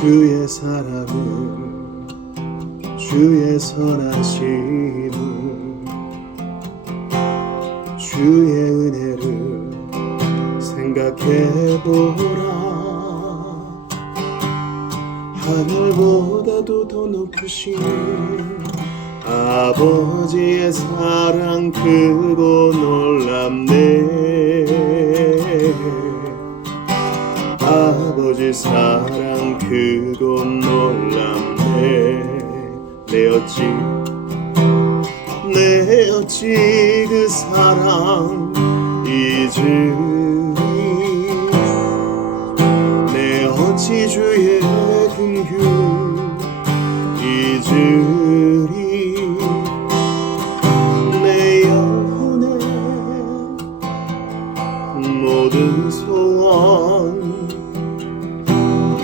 주의 사랑을 주의 선하심을 주의 은혜를 생각해보라. 하늘보다도 더 높으신 아버지의 사랑 크고 놀랍네. 아버지 사랑 크고 놀랍네. 내 어찌 그 사랑 잊으리. 내 어찌 주의 긍휼 잊으리. 내 영혼의 모든 소원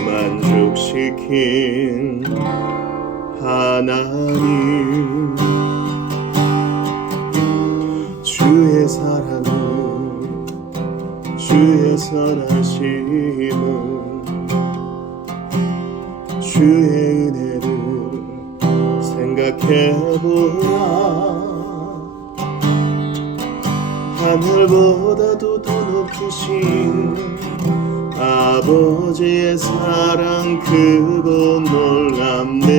만족시킨 하나님. 주의 사랑을 주의 선하심을 주의 은혜를 생각해보라. 하늘보다도 더 높으신 아버지의 사랑 크고 놀랍네.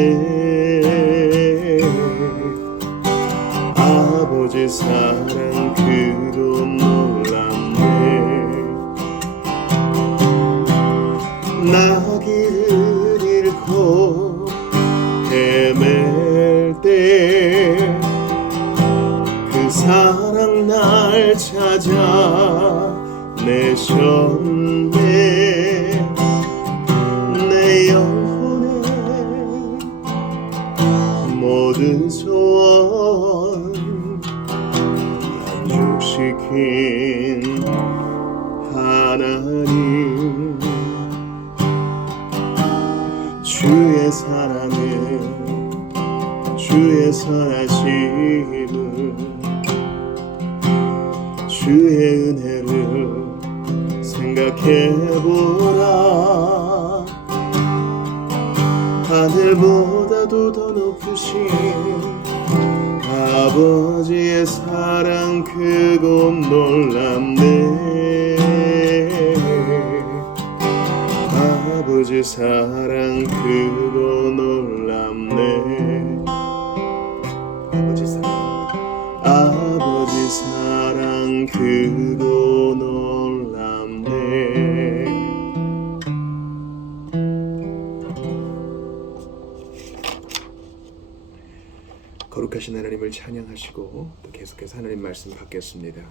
아버지 사랑 크고 놀랍네. 나 길을 잃고 헤맬 때 그 사랑 날 찾아 내셨네. 내 영혼의 모든 소원 만족시킨 하나님. 주의 사랑을 주의 선하심을 주의 은혜를 생각해보라. 하늘보다도 더 높으신 아버지의 사랑 크고 놀랍네. 아버지 사랑 크고 놀랍네. 아버지 사랑 크고 놀랍네. 거룩하신 하나님을 찬양하시고 또 계속해서 하나님 말씀 받겠습니다.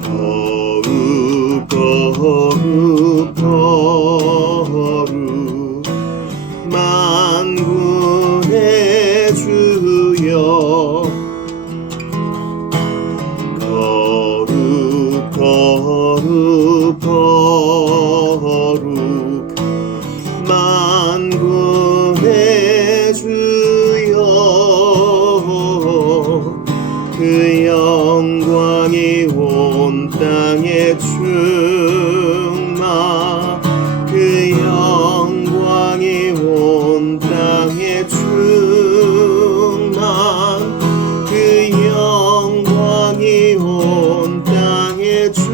거룩 만군의 주여. 거룩 만군의 주여. 그 영광이 온 땅에 충만. 그 영광이 온 땅에 충만. 그 영광이 온 땅에 충만.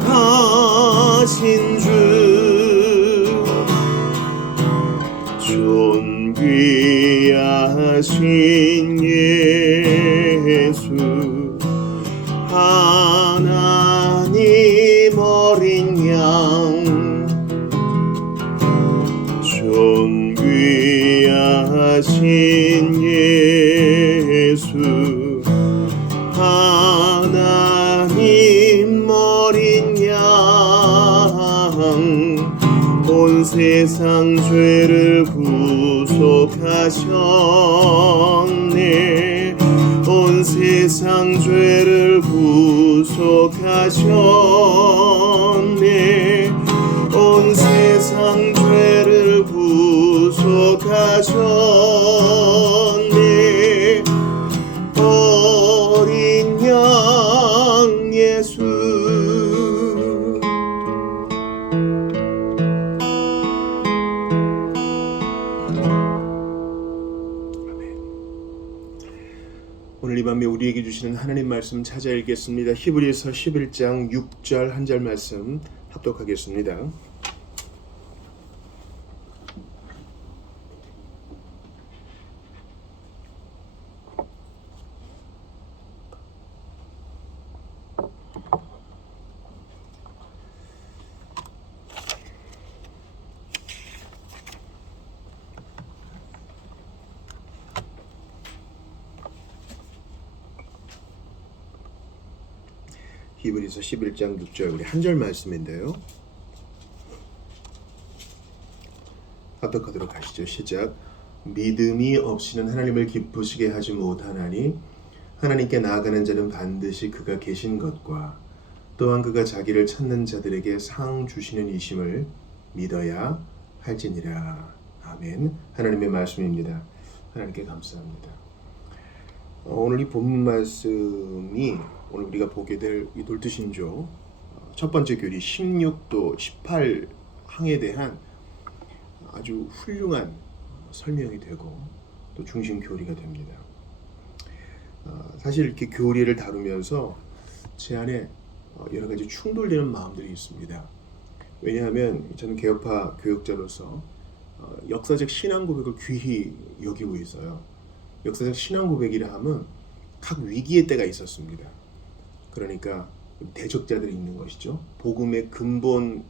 거룩하신 주 존귀하신 예수 하나님 어린 양. 존귀하신 예수 하나님 어린 양. 온 세상 죄를 구속하셨네. 온 세상 죄를 구속하셨네. 온 세상 죄를 구속하셨네. 거룩하셨네. 어린 양 예수. 오늘 이 밤에 우리에게 주시는 하나님 말씀 찾아 읽겠습니다. 히브리서 11장 6절 한 절 말씀 합독하겠습니다. 히브리서 11장 6절 우리 한 절 말씀인데요. 합독하도록 하시죠. 시작. 믿음이 없이는 하나님을 기쁘시게 하지 못하나니 하나님께 나아가는 자는 반드시 그가 계신 것과 또한 그가 자기를 찾는 자들에게 상 주시는 이심을 믿어야 할지니라. 아멘. 하나님의 말씀입니다. 하나님께 감사합니다. 오늘 이 본문 말씀이 오늘 우리가 보게 될 이 돌트신조 첫 번째 교리 16도 18항에 대한 아주 훌륭한 설명이 되고 또 중심 교리가 됩니다. 사실 이렇게 교리를 다루면서 제 안에 여러 가지 충돌되는 마음들이 있습니다. 왜냐하면 저는 개혁파 교육자로서 역사적 신앙 고백을 귀히 여기고 있어요. 역사적 신앙 고백이라 하면 각 위기의 때가 있었습니다. 그러니까 대적자들이 있는 것이죠. 복음의 근본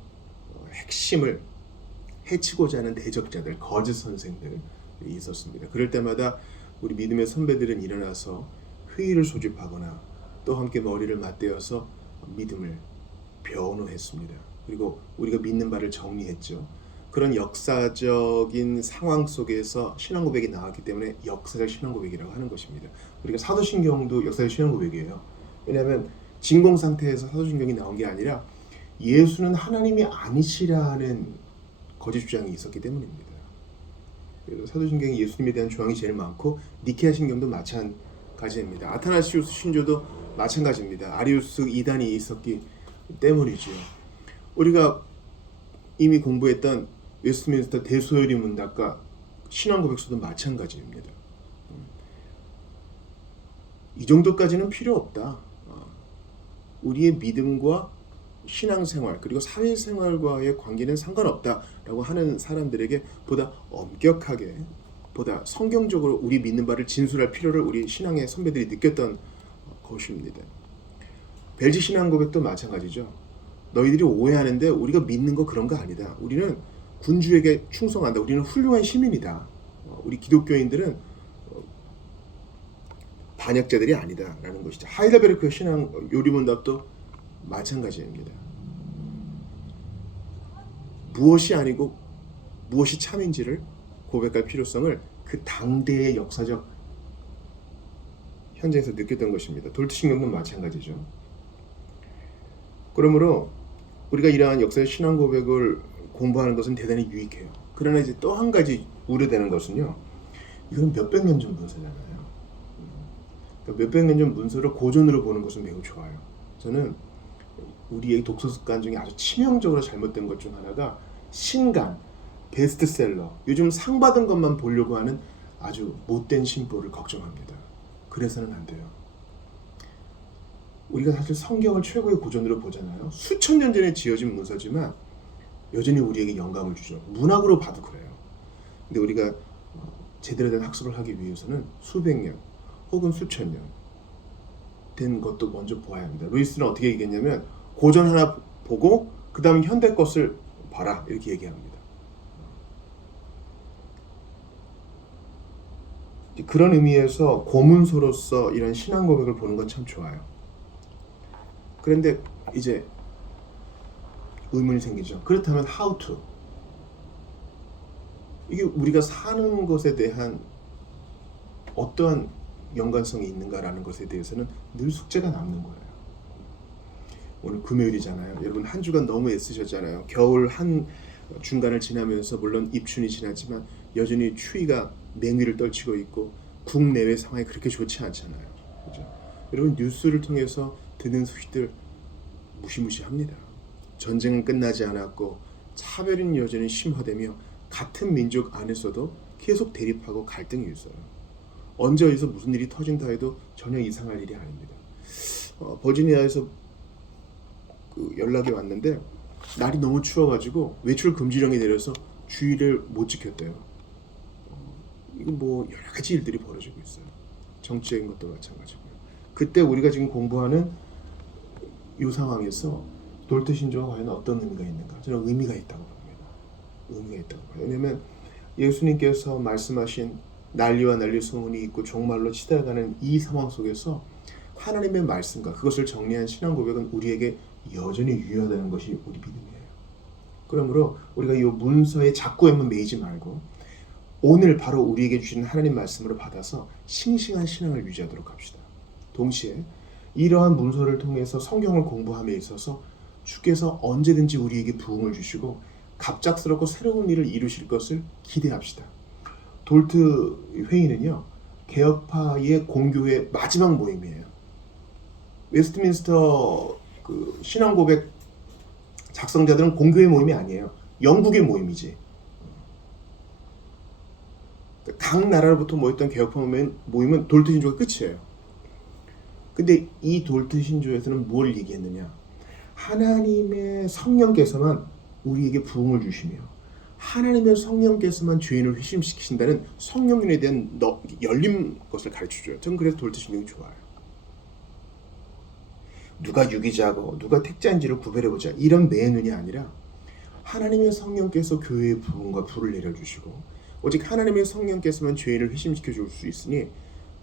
핵심을 해치고자 하는 대적자들, 거짓 선생들이 있었습니다. 그럴 때마다 우리 믿음의 선배들은 일어나서 회의를 소집하거나 또 함께 머리를 맞대어서 믿음을 변호했습니다. 그리고 우리가 믿는 바를 정리했죠. 그런 역사적인 상황 속에서 신앙 고백이 나왔기 때문에 역사적 신앙 고백이라고 하는 것입니다. 우리가 사도신경도 역사적 신앙 고백이에요. 왜냐하면 진공 상태에서 사도신경이 나온 게 아니라 예수는 하나님이 아니시라는 거짓 주장이 있었기 때문입니다. 그래서 사도신경이 예수님에 대한 주장이 제일 많고 니케아 신경도 마찬가지입니다. 아타나시우스 신조도 마찬가지입니다. 아리우스 이단이 있었기 때문이죠. 우리가 이미 공부했던 웨스트민스터 대소요리 문답과 신앙 고백서도 마찬가지입니다. 이 정도까지는 필요 없다. 우리의 믿음과 신앙생활 그리고 사회생활과의 관계는 상관없다라고 하는 사람들에게 보다 엄격하게 보다 성경적으로 우리 믿는 바를 진술할 필요를 우리 신앙의 선배들이 느꼈던 것입니다. 벨지 신앙 고백도 마찬가지죠. 너희들이 오해하는데 우리가 믿는 거 그런 거 아니다. 우리는 군주에게 충성한다. 우리는 훌륭한 시민이다. 우리 기독교인들은 반역자들이 아니다라는 것이죠. 하이델베르크 신앙 요리문답도 마찬가지입니다. 무엇이 아니고 무엇이 참인지를 고백할 필요성을 그 당대의 역사적 현장에서 느꼈던 것입니다. 돌트신경도 마찬가지죠. 그러므로 우리가 이러한 역사의 신앙 고백을 공부하는 것은 대단히 유익해요. 그러나 이제 또 한 가지 우려되는 것은요. 이건 몇백 년 전 문서잖아요. 그러니까 몇백 년 전 문서를 고전으로 보는 것은 매우 좋아요. 저는 우리의 독서 습관 중에 아주 치명적으로 잘못된 것 중 하나가 신간, 베스트셀러, 요즘 상 받은 것만 보려고 하는 아주 못된 신보를 걱정합니다. 그래서는 안 돼요. 우리가 사실 성경을 최고의 고전으로 보잖아요. 수천 년 전에 지어진 문서지만 여전히 우리에게 영감을 주죠. 문학으로 봐도 그래요. 근데 우리가 제대로 된 학습을 하기 위해서는 수백 년 혹은 수천 년 된 것도 먼저 보아야 합니다. 루이스는 어떻게 얘기했냐면 고전 하나 보고 그 다음 현대 것을 봐라 이렇게 얘기합니다. 그런 의미에서 고문서로서 이런 신앙 고백을 보는 건 참 좋아요. 그런데 이제 의문이 생기죠. 그렇다면 how to? 이게 우리가 사는 것에 대한 어떠한 연관성이 있는가라는 것에 대해서는 늘 숙제가 남는 거예요. 오늘 금요일이잖아요. 여러분 한 주간 너무 애쓰셨잖아요. 겨울 한 중간을 지나면서 물론 입춘이 지났지만 여전히 추위가 맹위를 떨치고 있고 국내외 상황이 그렇게 좋지 않잖아요. 그죠? 여러분 뉴스를 통해서 듣는 소식들 무시무시합니다. 전쟁은 끝나지 않았고 차별은 여전히 심화되며 같은 민족 안에서도 계속 대립하고 갈등이 있어요. 언제 어디서 무슨 일이 터진다 해도 전혀 이상할 일이 아닙니다. 버지니아에서 연락이 왔는데 날이 너무 추워가지고 외출 금지령이 내려서 주의를 못 지켰대요. 이거 뭐 여러 가지 일들이 벌어지고 있어요. 정치적인 것도 마찬가지고요. 그때 우리가 지금 공부하는 이 상황에서 돌트 신조가 과연 어떤 의미가 있는가? 저는 의미가 있다고 봅니다. 의미가 있다고 봐요. 왜냐하면 예수님께서 말씀하신 난리와 난리 소문이 있고 종말로 치달아가는 이 상황 속에서 하나님의 말씀과 그것을 정리한 신앙 고백은 우리에게 여전히 유효하다는 것이 우리 믿음이에요. 그러므로 우리가 이 문서의 작고에만 매이지 말고 오늘 바로 우리에게 주신 하나님 말씀으로 받아서 싱싱한 신앙을 유지하도록 합시다. 동시에 이러한 문서를 통해서 성경을 공부함에 있어서 주께서 언제든지 우리에게 부흥을 주시고 갑작스럽고 새로운 일을 이루실 것을 기대합시다. 돌트 회의는요, 개혁파의 공교회 마지막 모임이에요. 웨스트민스터 신앙 고백 작성자들은 공교회 모임이 아니에요. 영국의 모임이지. 각 나라로부터 모였던 개혁파 모임은 돌트 신조가 끝이에요. 근데 이 돌트 신조에서는 뭘 얘기했느냐? 하나님의 성령께서만 우리에게 부흥을 주시며 하나님의 성령께서만 죄인을 회심시키신다는 성령에 대한 열린 것을 가르쳐줘요. 저는 그래서 돌트 신경이 좋아요. 누가 유기자고 누가 택자인지를 구별해보자 이런 매눈이 아니라 하나님의 성령께서 교회의 부흥과 불을 내려주시고 오직 하나님의 성령께서만 죄인을 회심시켜 줄 수 있으니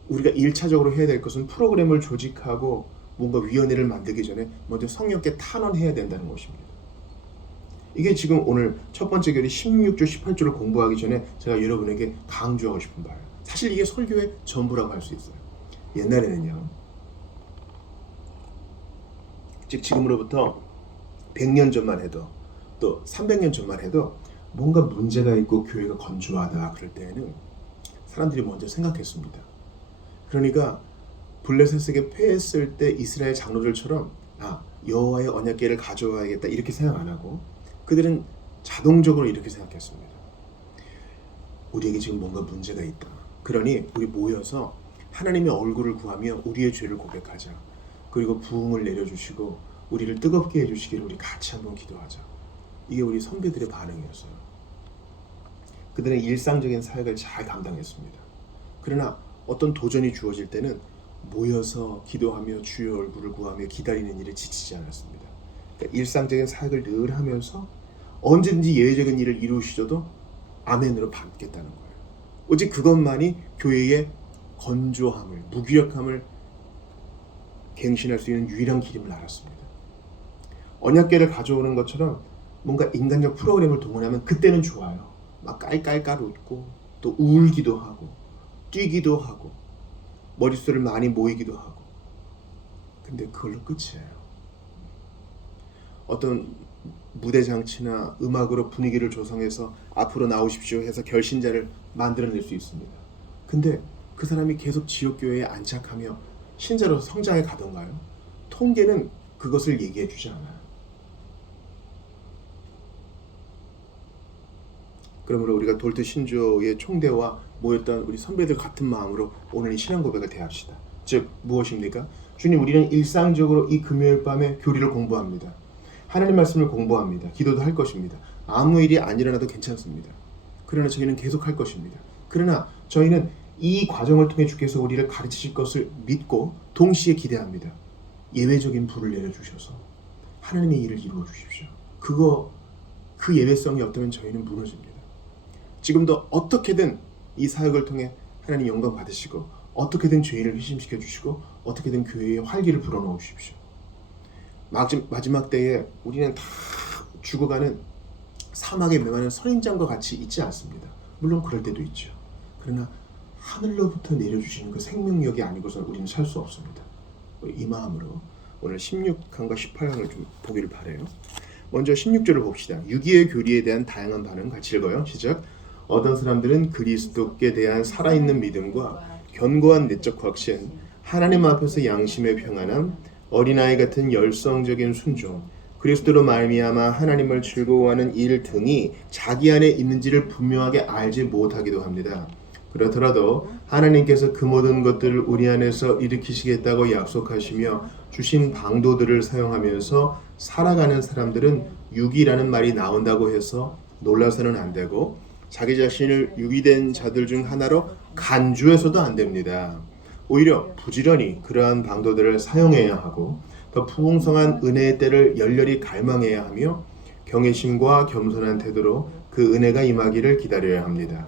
우리가 1차적으로 해야 될 것은 프로그램을 조직하고 뭔가 위원회를 만들기 전에 먼저 성령께 탄원해야 된다는 것입니다. 이게 지금 오늘 첫 번째 교리 16조 18조를 공부하기 전에 제가 여러분에게 강조하고 싶은 바예요. 사실 이게 설교의 전부라고 할 수 있어요. 옛날에는요, 즉 지금으로부터 100년 전만 해도 또 300년 전만 해도 뭔가 문제가 있고 교회가 건조하다 그럴 때에는 사람들이 먼저 생각했습니다. 그러니까 블레셋에게 패했을 때 이스라엘 장로들처럼 여호와의 언약궤를 가져와야겠다 이렇게 생각 안 하고 그들은 자동적으로 이렇게 생각했습니다. 우리에게 지금 뭔가 문제가 있다. 그러니 우리 모여서 하나님의 얼굴을 구하며 우리의 죄를 고백하자. 그리고 부흥을 내려주시고 우리를 뜨겁게 해주시기를 우리 같이 한번 기도하자. 이게 우리 선배들의 반응이었어요. 그들은 일상적인 사역을 잘 감당했습니다. 그러나 어떤 도전이 주어질 때는 모여서 기도하며 주의 얼굴을 구하며 기다리는 일에 지치지 않았습니다. 그러니까 일상적인 사역을 늘 하면서 언제든지 예외적인 일을 이루시셔도 아멘으로 받겠다는 거예요. 오직 그것만이 교회의 건조함을, 무기력함을 갱신할 수 있는 유일한 길임을 알았습니다. 언약궤를 가져오는 것처럼 뭔가 인간적 프로그램을 동원하면 그때는 좋아요. 막 깔깔깔 웃고 또 울기도 하고 뛰기도 하고 머릿수를 많이 모이기도 하고 근데 그걸로 끝이에요. 어떤 무대 장치나 음악으로 분위기를 조성해서 앞으로 나오십시오 해서 결신자를 만들어낼 수 있습니다. 근데 그 사람이 계속 지역교회에 안착하며 신자로서 성장해 가던가요? 통계는 그것을 얘기해 주지 않아요. 그러므로 우리가 돌트 신조의 총대와 모였던 우리 선배들 같은 마음으로 오늘 이 신앙 고백을 대합시다. 즉 무엇입니까? 주님, 우리는 일상적으로 이 금요일 밤에 교리를 공부합니다. 하나님 말씀을 공부합니다. 기도도 할 것입니다. 아무 일이 안 일어나도 괜찮습니다. 그러나 저희는 계속 할 것입니다. 그러나 저희는 이 과정을 통해 주께서 우리를 가르치실 것을 믿고 동시에 기대합니다. 예외적인 불을 내려주셔서 하나님의 일을 이루어 주십시오. 그 예외성이 없다면 저희는 무너집니다. 지금도 어떻게든 이 사역을 통해 하나님 영광 받으시고 어떻게든 죄인을 회심시켜 주시고 어떻게든 교회의 활기를 불어넣어 주십시오. 마지막 때에 우리는 다 죽어가는 사막에 매하는 선인장과 같이 있지 않습니다. 물론 그럴 때도 있죠. 그러나 하늘로부터 내려주시는 그 생명력이 아니고선 우리는 살 수 없습니다. 이 마음으로 오늘 16강과 18강을 좀 보기를 바라요. 먼저 16절을 봅시다. 유기의 교리에 대한 다양한 반응 같이 읽어요. 시작. 어떤 사람들은 그리스도께 대한 살아있는 믿음과 견고한 내적 확신, 하나님 앞에서 양심의 평안함, 어린아이 같은 열성적인 순종, 그리스도로 말미암아 하나님을 즐거워하는 일 등이 자기 안에 있는지를 분명하게 알지 못하기도 합니다. 그렇더라도 하나님께서 그 모든 것들을 우리 안에서 일으키시겠다고 약속하시며 주신 방도들을 사용하면서 살아가는 사람들은 육이라는 말이 나온다고 해서 놀라서는 안 되고 자기 자신을 유기된 자들 중 하나로 간주해서도 안 됩니다. 오히려 부지런히 그러한 방도들을 사용해야 하고 더 풍성한 은혜의 때를 열렬히 갈망해야 하며 경외심과 겸손한 태도로 그 은혜가 임하기를 기다려야 합니다.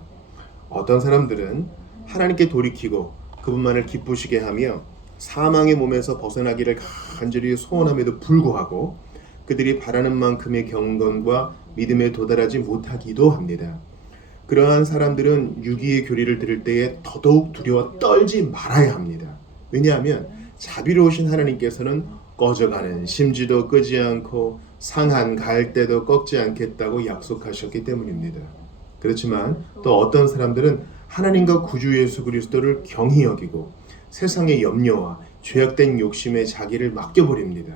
어떤 사람들은 하나님께 돌이키고 그분만을 기쁘시게 하며 사망의 몸에서 벗어나기를 간절히 소원함에도 불구하고 그들이 바라는 만큼의 경건과 믿음에 도달하지 못하기도 합니다. 그러한 사람들은 유기의 교리를 들을 때에 더더욱 두려워 떨지 말아야 합니다. 왜냐하면 자비로우신 하나님께서는 꺼져가는 심지도 끄지 않고 상한 갈대도 꺾지 않겠다고 약속하셨기 때문입니다. 그렇지만 또 어떤 사람들은 하나님과 구주 예수 그리스도를 경히 여기고 세상의 염려와 죄악된 욕심에 자기를 맡겨버립니다.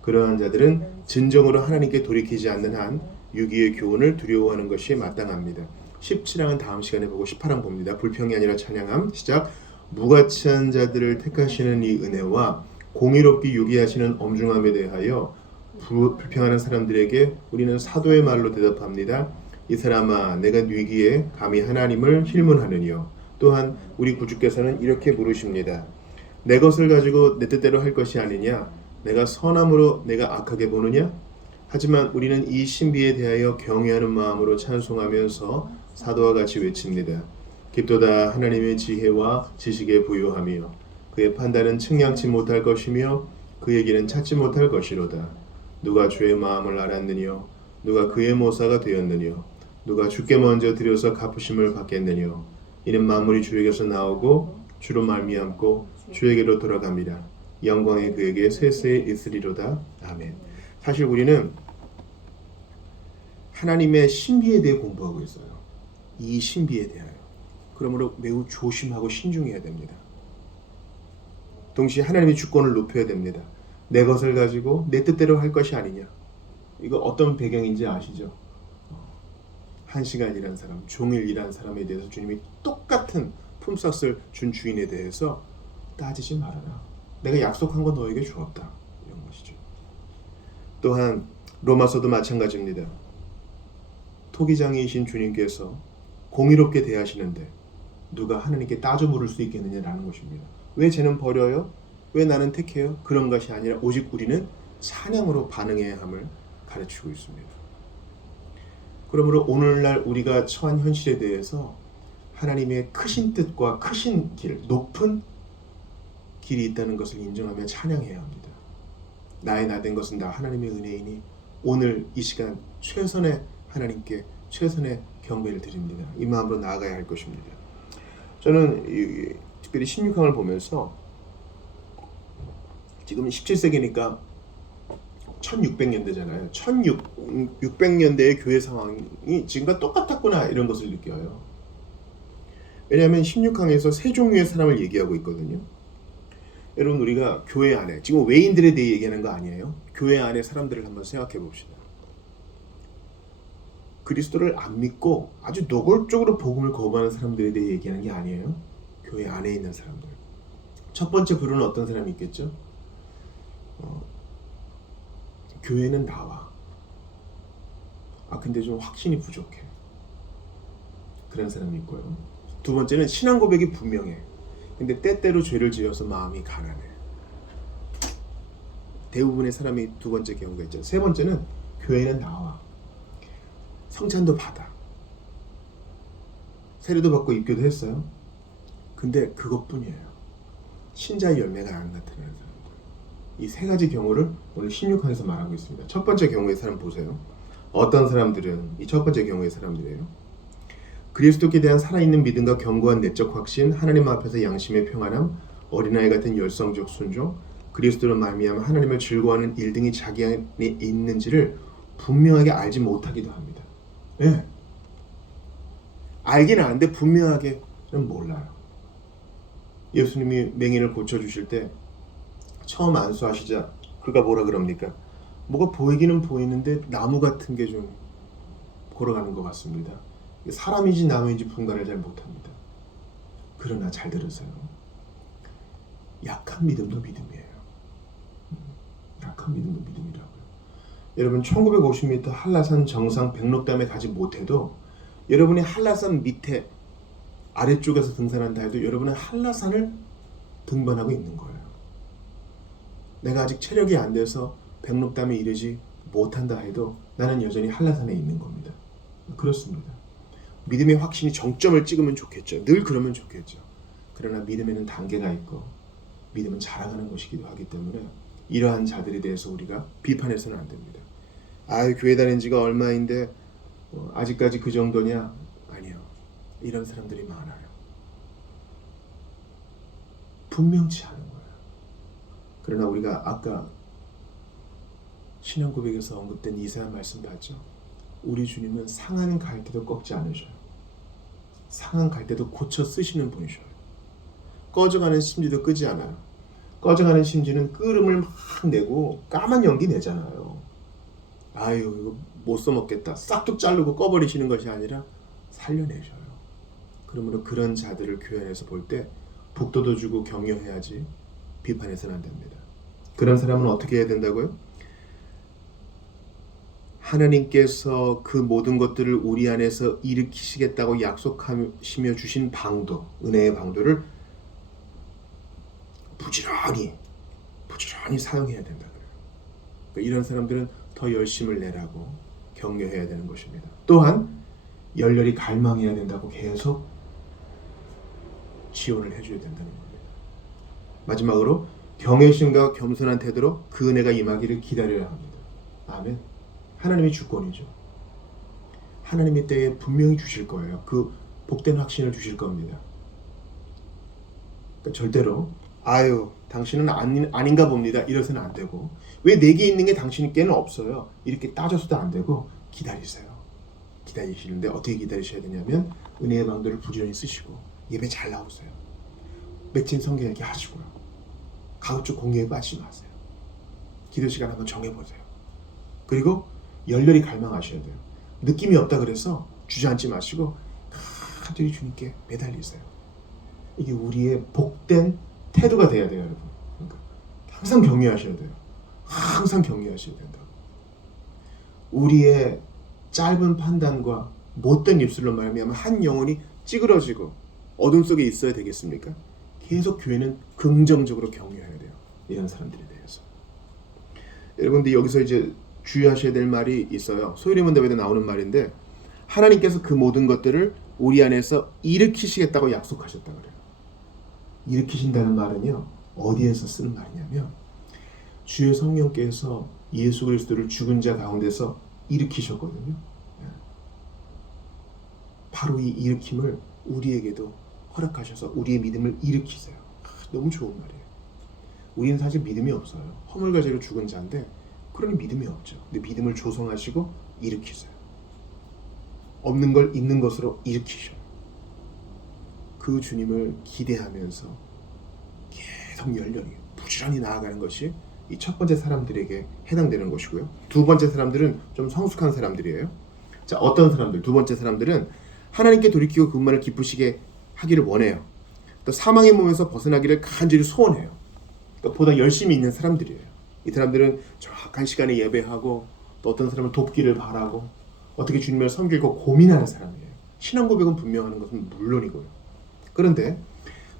그러한 자들은 진정으로 하나님께 돌이키지 않는 한 유기의 교훈을 두려워하는 것이 마땅합니다. 17항은 다음 시간에 보고 18항 봅니다. 불평이 아니라 찬양함. 시작. 무가치한 자들을 택하시는 이 은혜와 공의롭게 유기하시는 엄중함에 대하여 불평하는 사람들에게 우리는 사도의 말로 대답합니다. 이 사람아, 내가 뉘기에 감히 하나님을 힐문하느니요. 또한 우리 구주께서는 이렇게 물으십니다. 내 것을 가지고 내 뜻대로 할 것이 아니냐? 내가 선함으로 내가 악하게 보느냐? 하지만 우리는 이 신비에 대하여 경외하는 마음으로 찬송하면서 사도와 같이 외칩니다. 깊도다 하나님의 지혜와 지식에 부유하며 그의 판단은 측량치 못할 것이며 그의 길은 찾지 못할 것이로다. 누가 주의 마음을 알았느뇨? 누가 그의 모사가 되었느뇨? 누가 주께 먼저 드려서 갚으심을 받겠느뇨? 이는 만물이 주에게서 나오고 주로 말미암고 주에게로 돌아갑니다. 영광이 그에게 세세에 있으리로다. 아멘. 사실 우리는 하나님의 신비에 대해 공부하고 있어요. 이 신비에 대하여. 그러므로 매우 조심하고 신중해야 됩니다. 동시에 하나님의 주권을 높여야 됩니다. 내 것을 가지고 내 뜻대로 할 것이 아니냐. 이거 어떤 배경인지 아시죠? 1시간 일한 사람, 종일 일한 사람에 대해서 주님이 똑같은 품삯을 준 주인에 대해서 따지지 말아라. 내가 약속한 건 너에게 주었다. 이런 것이죠. 또한 로마서도 마찬가지입니다. 토기장이신 주님께서 공의롭게 대하시는데 누가 하나님께 따져 물을 수 있겠느냐라는 것입니다. 왜 쟤는 버려요? 왜 나는 택해요? 그런 것이 아니라 오직 우리는 찬양으로 반응해야 함을 가르치고 있습니다. 그러므로 오늘날 우리가 처한 현실에 대해서 하나님의 크신 뜻과 크신 길, 높은 길이 있다는 것을 인정하며 찬양해야 합니다. 나의 나된 것은 다 하나님의 은혜이니 오늘 이 시간 최선의 하나님께 최선의 경배를 드립니다. 이 마음으로 나아가야 할 것입니다. 저는 특별히 16항을 보면서 지금 17세기니까 1600년대잖아요. 1600년대의 교회 상황이 지금과 똑같았구나 이런 것을 느껴요. 왜냐하면 16항에서 세 종류의 사람을 얘기하고 있거든요. 여러분 우리가 교회 안에 지금 외인들에 대해 얘기하는 거 아니에요. 교회 안에 사람들을 한번 생각해 봅시다. 그리스도를 안 믿고 아주 노골적으로 복음을 거부하는 사람들에 대해 얘기하는 게 아니에요. 교회 안에 있는 사람들. 첫 번째 부류는 어떤 사람이 있겠죠? 교회는 나와. 근데 좀 확신이 부족해. 그런 사람이 있고요. 두 번째는 신앙 고백이 분명해. 근데 때때로 죄를 지어서 마음이 가난해. 대부분의 사람이 두 번째 경우가 있죠. 세 번째는 교회는 나와. 성찬도 받아. 세례도 받고 입교도 했어요. 근데 그것뿐이에요. 신자의 열매가 안 나타나는 사람들. 이 세 가지 경우를 오늘 16항에서 말하고 있습니다. 첫 번째 경우의 사람 보세요. 어떤 사람들은 이 첫 번째 경우의 사람들이에요. 그리스도께 대한 살아있는 믿음과 견고한 내적 확신, 하나님 앞에서 양심의 평안함, 어린아이 같은 열성적 순종, 그리스도로 말미암아 하나님을 즐거워하는 일 등이 자기 안에 있는지를 분명하게 알지 못하기도 합니다. 네. 알긴 아는데 분명하게는 몰라요. 예수님이 맹인을 고쳐주실 때 처음 안수하시자 그가 뭐라 그럽니까? 뭐가 보이기는 보이는데 나무 같은 게 좀 걸어가는 것 같습니다. 사람인지 나무인지 분간을 잘 못합니다. 그러나 잘 들으세요. 약한 믿음도 믿음이에요. 약한 믿음도 믿음이라고요. 여러분 1950m 한라산 정상 백록담에 가지 못해도 여러분이 한라산 밑에 아래쪽에서 등산한다 해도 여러분은 한라산을 등반하고 있는 거예요. 내가 아직 체력이 안 돼서 백록담에 이르지 못한다 해도 나는 여전히 한라산에 있는 겁니다. 그렇습니다. 믿음의 확신이 정점을 찍으면 좋겠죠. 늘 그러면 좋겠죠. 그러나 믿음에는 단계가 있고 믿음은 자라가는 것이기도 하기 때문에 이러한 자들에 대해서 우리가 비판해서는 안 됩니다. 교회 다닌 지가 얼마인데 아직까지 그 정도냐? 아니요. 이런 사람들이 많아요. 분명치 않은 거예요. 그러나 우리가 아까 신앙 고백에서 언급된 이사야 말씀 봤죠? 우리 주님은 상한 갈대도 꺾지 않으셔요. 상한 갈대도 고쳐 쓰시는 분이셔요. 꺼져가는 심지도 끄지 않아요. 꺼져가는 심지는 끓음을 막 내고 까만 연기 내잖아요. 이거 못 써먹겠다. 싹둑 자르고 꺼버리시는 것이 아니라 살려내셔요. 그러므로 그런 자들을 교회 안에서 볼 때 북돋워 주고 격려해야지 비판해서는 안 됩니다. 그런 사람은 어떻게 해야 된다고요? 하나님께서 그 모든 것들을 우리 안에서 일으키시겠다고 약속하시며 주신 방도, 은혜의 방도를 부지런히 사용해야 된다. 그러니까 이런 사람들은 더 열심을 내라고 격려해야 되는 것입니다. 또한 열렬히 갈망해야 된다고 계속 지원을 해줘야 된다는 겁니다. 마지막으로 경외심과 겸손한 태도로 그 은혜가 임하기를 기다려야 합니다. 아멘. 하나님의 주권이죠. 하나님의 때에 분명히 주실 거예요. 그 복된 확신을 주실 겁니다. 그러니까 절대로 당신은 아닌가 봅니다. 이래서는 안 되고 왜 내게 있는 게 당신께는 없어요. 이렇게 따져서도 안 되고 기다리세요. 기다리시는데 어떻게 기다리셔야 되냐면 은혜의 방도를 부지런히 쓰시고 예배 잘 나오세요. 맺힌 성경 얘기 하시고요. 가급적 공유에 빠지지 마세요. 기도 시간 한번 정해보세요. 그리고 열렬히 갈망하셔야 돼요. 느낌이 없다 그래서 주저앉지 마시고 간절히 주님께 매달리세요. 이게 우리의 복된 태도가 돼야 돼요, 여러분. 그러니까 항상 격려하셔야 돼요. 항상 격려하셔야 된다고. 우리의 짧은 판단과 못된 입술로 말미암아 한 영혼이 찌그러지고 어둠 속에 있어야 되겠습니까? 계속 교회는 긍정적으로 격려해야 돼요. 이런 사람들에 대해서. 여러분들 여기서 이제 주의하셔야 될 말이 있어요. 소유리문답에도 나오는 말인데 하나님께서 그 모든 것들을 우리 안에서 일으키시겠다고 약속하셨다 그래요. 일으키신다는 말은요. 어디에서 쓰는 말이냐면 주의 성령께서 예수 그리스도를 죽은 자 가운데서 일으키셨거든요. 바로 이 일으킴을 우리에게도 허락하셔서 우리의 믿음을 일으키세요. 너무 좋은 말이에요. 우리는 사실 믿음이 없어요. 허물과제로 죽은 자인데 그러니 믿음이 없죠. 근데 믿음을 조성하시고 일으키세요. 없는 걸 있는 것으로 일으키셔요. 그 주님을 기대하면서 계속 열렬히 부지런히 나아가는 것이 이 첫 번째 사람들에게 해당되는 것이고요. 두 번째 사람들은 좀 성숙한 사람들이에요. 자, 어떤 사람들? 두 번째 사람들은 하나님께 돌이키고 그분만을 기쁘시게 하기를 원해요. 또 사망의 몸에서 벗어나기를 간절히 소원해요. 또 보다 열심히 있는 사람들이에요. 이 사람들은 정확한 시간에 예배하고 또 어떤 사람은 돕기를 바라고 어떻게 주님을 섬기고 고민하는 사람이에요. 신앙 고백은 분명하는 것은 물론이고요. 그런데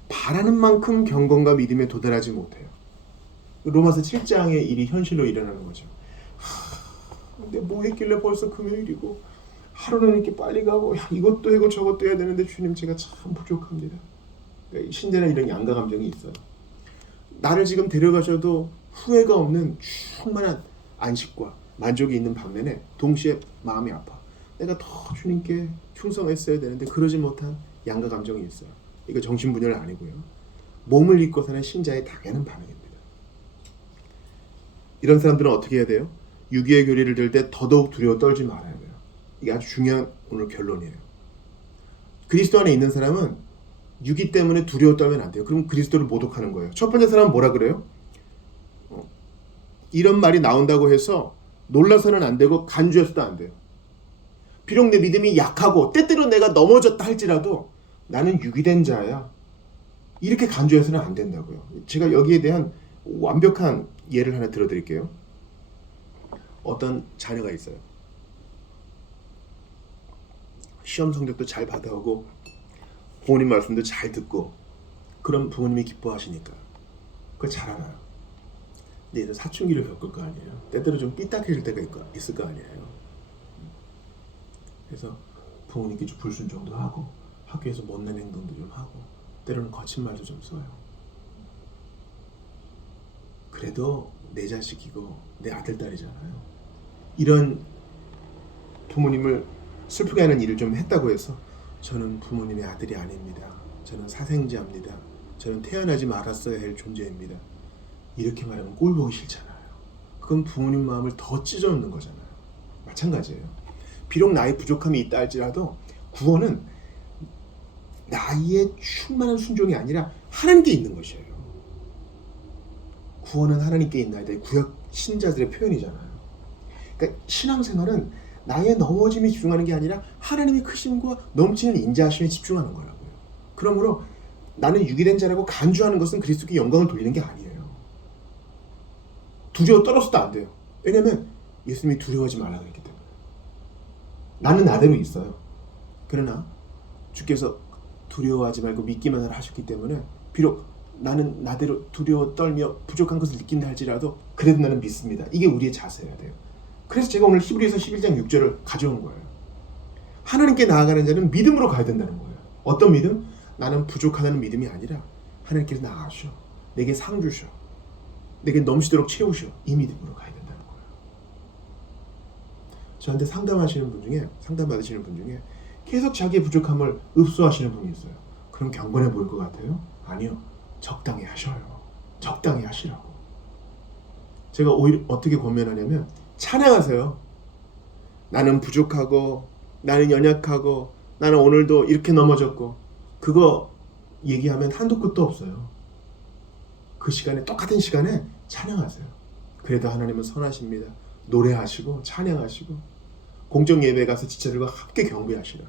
바라는 만큼 경건과 믿음에 도달하지 못해요. 로마서 7장의 일이 현실로 일어나는 거죠. 근데 뭐 했길래 벌써 금요일이고 하루는 이렇게 빨리 가고 이것도 하고 저것도 해야 되는데 주님 제가 참 부족합니다. 그러니까 신자는 이런 양가 감정이 있어요. 나를 지금 데려가셔도 후회가 없는 충만한 안식과 만족이 있는 반면에 동시에 마음이 아파. 내가 더 주님께 충성했어야 되는데 그러지 못한 양가 감정이 있어요. 이거 정신분열 아니고요. 몸을 잊고 사는 신자의 당연한 반응입니다. 이런 사람들은 어떻게 해야 돼요? 유기의 교리를 들 때 더더욱 두려워 떨지 말아야 돼요. 이게 아주 중요한 오늘 결론이에요. 그리스도 안에 있는 사람은 육이 때문에 두려워 떨면 안 돼요. 그럼 그리스도를 모독하는 거예요. 첫 번째 사람은 뭐라 그래요? 이런 말이 나온다고 해서 놀라서는 안 되고 간주해서도 안 돼요. 비록 내 믿음이 약하고 때때로 내가 넘어졌다 할지라도 나는 육이 된 자야. 이렇게 간주해서는 안 된다고요. 제가 여기에 대한 완벽한 예를 하나 들어드릴게요. 어떤 자녀가 있어요. 시험 성적도 잘 받아오고 부모님 말씀도 잘 듣고 그런 부모님이 기뻐하시니까 그걸 잘 알아요. 근데 얘는 사춘기를 겪을 거 아니에요. 때때로 좀 삐딱해질 때가 있을 거 아니에요. 그래서 부모님께 좀 불순종도 하고 학교에서 못난 행동도 좀 하고 때로는 거친 말도 좀 써요. 그래도 내 자식이고 내 아들 딸이잖아요. 이런 부모님을 슬프게 하는 일을 좀 했다고 해서 저는 부모님의 아들이 아닙니다. 저는 사생자입니다. 저는 태어나지 말았어야 할 존재입니다. 이렇게 말하면 꼴 보기 싫잖아요. 그건 부모님 마음을 더 찢어놓는 거잖아요. 마찬가지예요. 비록 나의 부족함이 있다 할지라도 구원은 나의 충만한 순종이 아니라 하나님께 있는 것이에요. 구원은 하나님께 있나이다. 구약 신자들의 표현이잖아요. 그러니까 신앙생활은 나의 넘어짐에 집중하는 게 아니라 하나님의 크심과 넘치는 인자하심에 집중하는 거라고요. 그러므로 나는 육이 된 자라고 간주하는 것은 그리스도께 영광을 돌리는 게 아니에요. 두려워 떨어서도 안 돼요. 왜냐하면 예수님이 두려워하지 말라 그랬기 때문에. 나는 나대로 있어요. 그러나 주께서 두려워하지 말고 믿기만 하라 하셨기 때문에 비록 나는 나대로 두려워 떨며 부족한 것을 느낀다 할지라도 그래도 나는 믿습니다. 이게 우리의 자세여야 돼요. 그래서 제가 오늘 히브리서 11장 6절을 가져온 거예요. 하나님께 나아가는 자는 믿음으로 가야 된다는 거예요. 어떤 믿음? 나는 부족하다는 믿음이 아니라 하나님께서 나아가셔. 내게 상 주셔. 내게 넘치도록 채우셔. 이 믿음으로 가야 된다는 거예요. 저한테 상담 받으시는 분 중에 계속 자기의 부족함을 읍소하시는 분이 있어요. 그럼 경건해 보일 것 같아요? 아니요. 적당히 하셔요. 적당히 하시라고. 제가 오히려 어떻게 권면하냐면 찬양하세요. 나는 부족하고 나는 연약하고 나는 오늘도 이렇게 넘어졌고 그거 얘기하면 한도 끝도 없어요. 그 시간에 똑같은 시간에 찬양하세요. 그래도 하나님은 선하십니다. 노래하시고 찬양하시고 공적 예배 가서 지체들과 함께 경배하시라.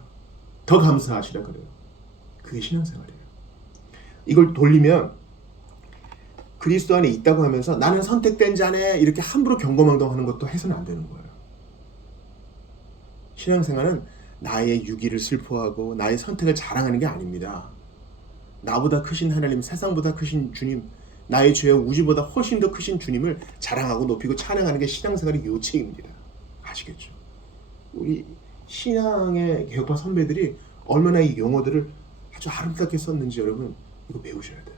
더 감사하시라 그래요. 그게 신앙생활이에요. 이걸 돌리면 그리스도 안에 있다고 하면서 나는 선택된 자네 이렇게 함부로 경거망동하는 것도 해서는 안 되는 거예요. 신앙생활은 나의 유기를 슬퍼하고 나의 선택을 자랑하는 게 아닙니다. 나보다 크신 하나님, 세상보다 크신 주님, 나의 죄와 우주보다 훨씬 더 크신 주님을 자랑하고 높이고 찬양하는 게 신앙생활의 요체입니다. 아시겠죠? 우리 신앙의 개혁파 선배들이 얼마나 이 용어들을 아주 아름답게 썼는지 여러분 이거 배우셔야 돼요.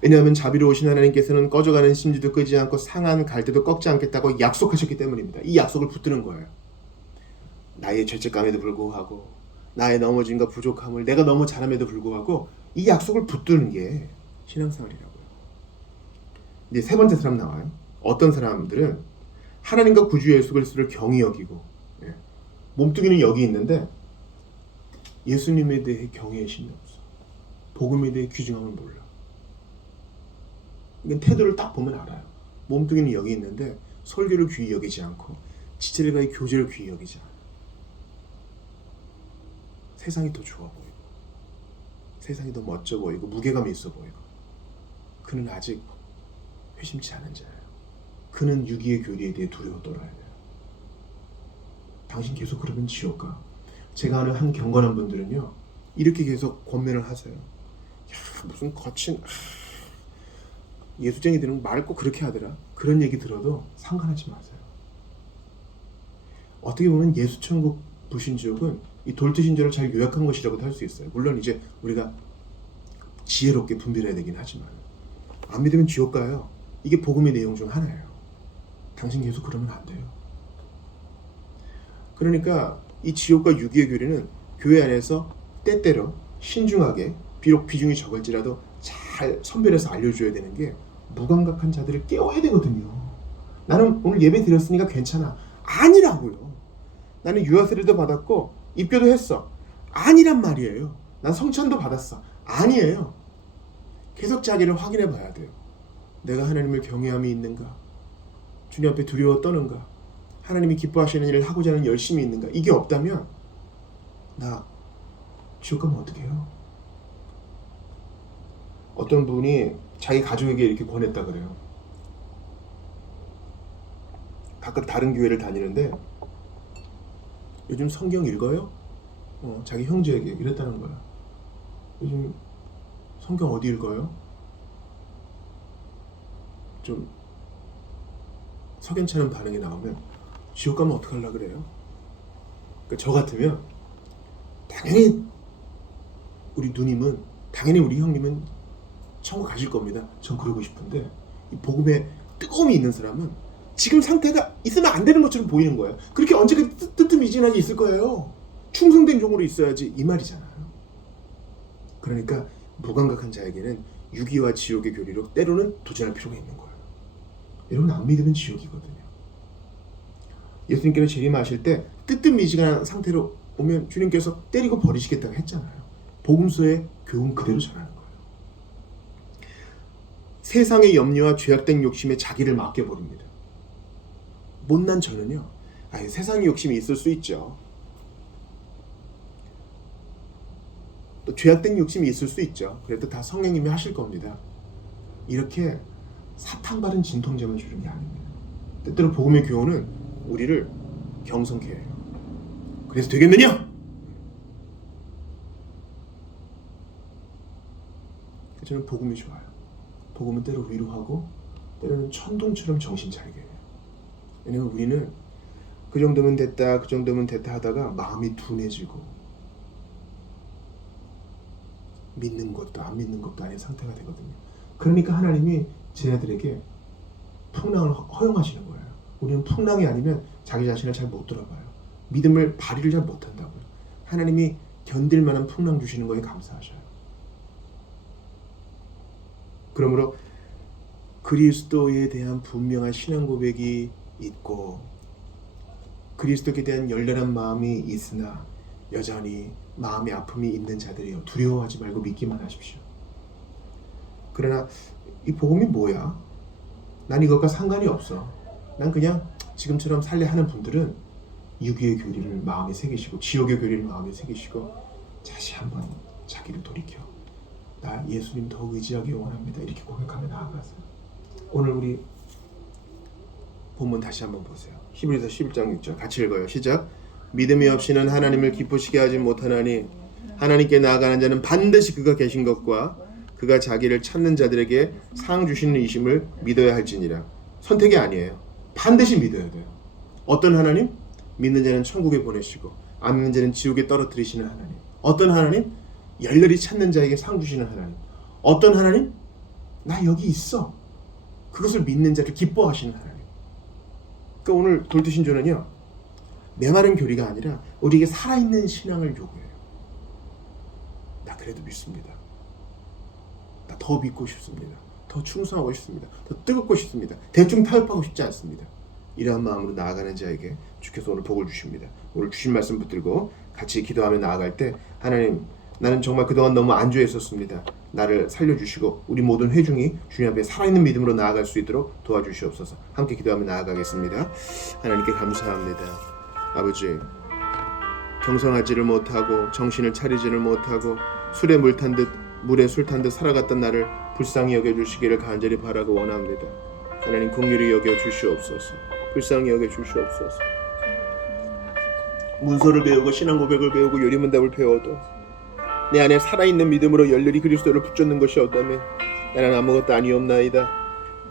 왜냐하면 자비로우신 하나님께서는 꺼져가는 심지도 끄지 않고 상한 갈대도 꺾지 않겠다고 약속하셨기 때문입니다. 이 약속을 붙드는 거예요. 나의 죄책감에도 불구하고 나의 넘어짐과 부족함을 내가 너무 잘함에도 불구하고 이 약속을 붙드는 게 신앙생활이라고요. 이제 세 번째 사람 나와요. 어떤 사람들은 하나님과 구주 예수 그리스도를 경히 여기고 몸뚱이는 여기 있는데 예수님에 대해 경외의 심이 없어. 복음에 대해 귀중함을 몰라. 이건 태도를 딱 보면 알아요. 몸뚱이는 여기 있는데 설교를 귀히 여기지 않고 지체들과의 교제를 귀히 여기지 않아요. 세상이 더 좋아 보이고 세상이 더 멋져 보이고 무게감이 있어 보이고 그는 아직 회심치 않은 자예요. 그는 유기의 교리에 대해 두려워 떨어야 돼요. 당신 계속 그러면 지옥 가. 제가 아는 한 경건한 분들은요 이렇게 계속 권면을 하세요. 야, 무슨 거친 예수쟁이들은 말 꼭 그렇게 하더라. 그런 얘기 들어도 상관하지 마세요. 어떻게 보면 예수천국 불신지옥은 이 돌트신조를 잘 요약한 것이라고도 할 수 있어요. 물론 이제 우리가 지혜롭게 분별해야 되긴 하지만 안 믿으면 지옥 가요. 이게 복음의 내용 중 하나예요. 당신 계속 그러면 안 돼요. 그러니까 이 지옥과 유기의 교리는 교회 안에서 때때로 신중하게 비록 비중이 적을지라도 잘 선별해서 알려줘야 되는 게 무감각한 자들을 깨워야 되거든요. 나는 오늘 예배 드렸으니까 괜찮아. 아니라고요. 나는 유아세례도 받았고 입교도 했어. 아니란 말이에요. 난 성찬도 받았어. 아니에요. 계속 자기를 확인해 봐야 돼요. 내가 하나님을 경외함이 있는가? 주님 앞에 두려워 떠는가? 하나님이 기뻐하시는 일을 하고자 하는 열심이 있는가? 이게 없다면 나 지옥 가면 어떡해요? 어떤 분이 자기 가족에게 이렇게 권했다 그래요. 가끔 다른 교회를 다니는데 요즘 성경 읽어요? 자기 형제에게 이랬다는 거야. 요즘 성경 어디 읽어요? 좀 석연찮은 반응이 나오면 지옥 가면 어떡하려고 그래요? 그러니까 저 같으면 당연히 우리 누님은, 당연히 우리 형님은 천국 가실 겁니다. 전 그러고 싶은데 이 복음에 뜨거움이 있는 사람은 지금 상태가 있으면 안 되는 것처럼 보이는 거예요. 그렇게 언제까지 뜨뜻미진하게 있을 거예요. 충성된 종으로 있어야지 이 말이잖아요. 그러니까 무감각한 자에게는 유기와 지옥의 교리로 때로는 도전할 필요가 있는 거예요. 여러분 안 믿으면 지옥이거든요. 예수님께서 재림하실 때 뜨뜻미지근한 상태로 오면 주님께서 때리고 버리시겠다고 했잖아요. 복음서의 교훈 그대로 전하는 거예요. 세상의 염려와 죄악된 욕심에 자기를 맡겨버립니다. 못난 저는요, 세상의 욕심이 있을 수 있죠. 또 죄악된 욕심이 있을 수 있죠. 그래도 다 성령님이 하실 겁니다. 이렇게 사탕 받은 진통제만 주는 게 아닙니다. 때때로 복음의 교훈은 우리를 경성케 해요. 그래서 되겠느냐? 저는 복음이 좋아요. 복음은 때로 위로하고 때로는 천둥처럼 정신 차리게 해요. 왜냐면 우리는 그 정도면 됐다, 그 정도면 됐다 하다가 마음이 둔해지고 믿는 것도 안 믿는 것도 아닌 상태가 되거든요. 그러니까 하나님이 제 아들에게 풍랑을 허용하시는 거예요. 우리는 풍랑이 아니면 자기 자신을 잘 못 돌아봐요. 믿음을 발휘를 잘 못한다고요. 하나님이 견딜 만한 풍랑 주시는 거에 감사하셔요. 그러므로 그리스도에 대한 분명한 신앙 고백이 있고 그리스도에 대한 열렬한 마음이 있으나 여전히 마음의 아픔이 있는 자들이요, 두려워하지 말고 믿기만 하십시오. 그러나 이 복음이 뭐야? 난 이것과 상관이 없어. 난 그냥 지금처럼 살래 하는 분들은 유기의 교리를 마음에 새기시고 지옥의 교리를 마음에 새기시고 다시 한번 자기를 돌이켜 나 예수님 더 의지하기 원합니다. 이렇게 고백하며 나아가세요. 오늘 우리 본문 다시 한번 보세요. 히브리서 11장 6절 같이 읽어요. 시작. 믿음이 없이는 하나님을 기쁘시게 하지 못하나니 하나님께 나아가는 자는 반드시 그가 계신 것과 그가 자기를 찾는 자들에게 상 주시는 이심을 믿어야 할지니라. 선택이 아니에요. 반드시 믿어야 돼요. 어떤 하나님? 믿는 자는 천국에 보내시고 안 믿는 자는 지옥에 떨어뜨리시는 하나님. 어떤 하나님? 열렬히 찾는 자에게 상 주시는 하나님. 어떤 하나님? 나 여기 있어. 그것을 믿는 자를 기뻐하시는 하나님. 그러니까 오늘 돌드신조는요, 메마른 교리가 아니라 우리에게 살아있는 신앙을 요구해요. 나 그래도 믿습니다. 나 더 믿고 싶습니다. 더 충성하고 싶습니다. 더 뜨겁고 싶습니다. 대충 타협하고 싶지 않습니다. 이러한 마음으로 나아가는 자에게 주께서 오늘 복을 주십니다. 오늘 주신 말씀 붙들고 같이 기도하며 나아갈 때 하나님, 나는 정말 그동안 너무 안주했었습니다. 나를 살려주시고 우리 모든 회중이 주님 앞에 살아있는 믿음으로 나아갈 수 있도록 도와주시옵소서. 함께 기도하며 나아가겠습니다. 하나님께 감사합니다. 아버지, 경성하지를 못하고 정신을 차리지를 못하고 술에 물 탄 듯 물에 술 탄 듯 살아갔던 나를 불쌍히 여겨주시기를 간절히 바라고 원합니다. 하나님 긍휼히 여겨주시옵소서. 불쌍히 여겨주시옵소서. 문서를 배우고 신앙 고백을 배우고 요리문답을 배워도 내 안에 살아있는 믿음으로 열렬히 그리스도를 붙잡는 것이 없다면 나는 아무것도 아니옵나이다.